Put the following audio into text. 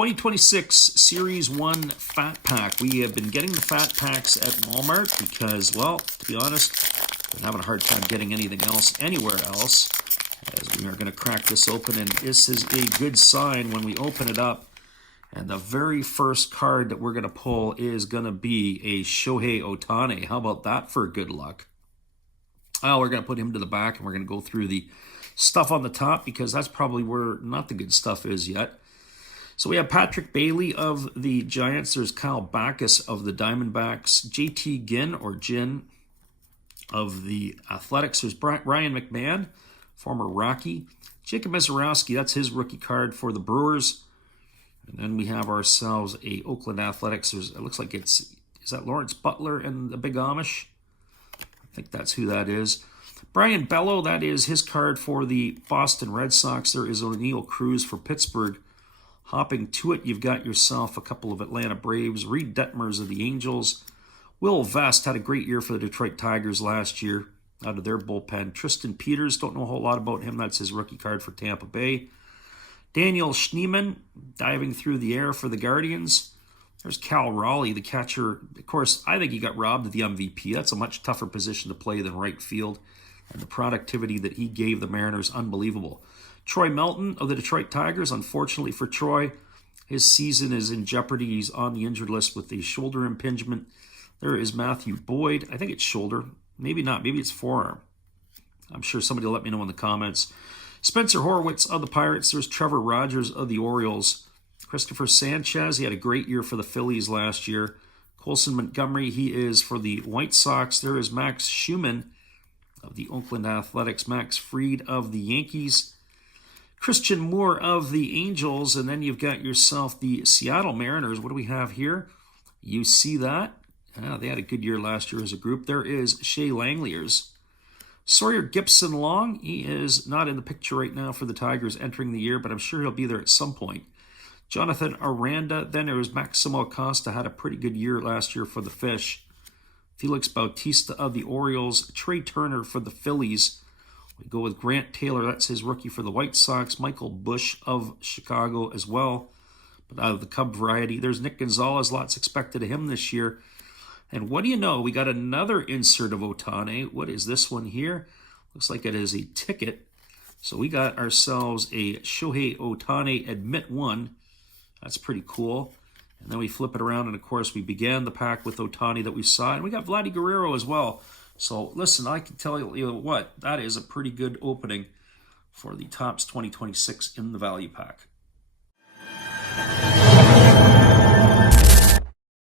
2026 Series 1 Fat Pack. We have been getting the Fat Packs at Walmart because, well, to be honest, we're having a hard time getting anything else anywhere else. As we are going to crack this open, and this is a good sign when we open it up. And the very first card that we're going to pull is going to be a Shohei Ohtani. How about that for good luck? Well, we're going to put him to the back, and we're going to go through the stuff on the top because that's probably where not the good stuff is yet. So we have Patrick Bailey of the Giants. There's Kyle Backus of the Diamondbacks. JT Ginn or Gin of the Athletics. There's Ryan McMahon, former Rocky. Jacob Mezorowski, that's his rookie card for the Brewers. And then we have ourselves a Oakland Athletics. It looks like is that Lawrence Butler and the Big Amish? I think that's who that is. Brian Bello, that is his card for the Boston Red Sox. There is O'Neill Cruz for Pittsburgh. Hopping to it, you've got yourself a couple of Atlanta Braves. Reed Detmers of the Angels. Will Vest had a great year for the Detroit Tigers last year out of their bullpen. Tristan Peters, don't know a whole lot about him. That's his rookie card for Tampa Bay. Daniel Schneemann diving through the air for the Guardians. There's Cal Raleigh, the catcher. Of course, I think he got robbed of the MVP. That's a much tougher position to play than right field. And the productivity that he gave the Mariners, unbelievable. Troy Melton of the Detroit Tigers. Unfortunately for Troy, his season is in jeopardy. He's on the injured list with a shoulder impingement. There is Matthew Boyd. I think it's shoulder. Maybe not. Maybe it's forearm. I'm sure somebody will let me know in the comments. Spencer Horwitz of the Pirates. There's Trevor Rogers of the Orioles. Christopher Sanchez, he had a great year for the Phillies last year. Colson Montgomery, he is for the White Sox. There is Max Schumann of the Oakland Athletics. Max Fried of the Yankees. Christian Moore of the Angels. And then you've got yourself the Seattle Mariners. What do we have here? You see that? They had a good year last year as a group. There is Shea Langeliers. Sawyer Gibson Long, he is not in the picture right now for the Tigers entering the year, but I'm sure he'll be there at some point. Jonathan Aranda, then there was Maximo Acosta, had a pretty good year last year for the Fish. Felix Bautista of the Orioles. Trey Turner for the Phillies. We go with Grant Taylor, that's his rookie for the White Sox. Michael Busch of Chicago as well, but out of the Cub variety. There's Nick Gonzalez, lots expected of him this year. And what do you know? We got another insert of Ohtani. What is this one here? Looks like it is a ticket. So we got ourselves a Shohei Ohtani Admit 1. That's pretty cool. And then we flip it around, and of course we began the pack with Ohtani that we saw. And we got Vladdy Guerrero as well. So listen, I can tell you what, that is a pretty good opening for the Topps 2026 in the value pack.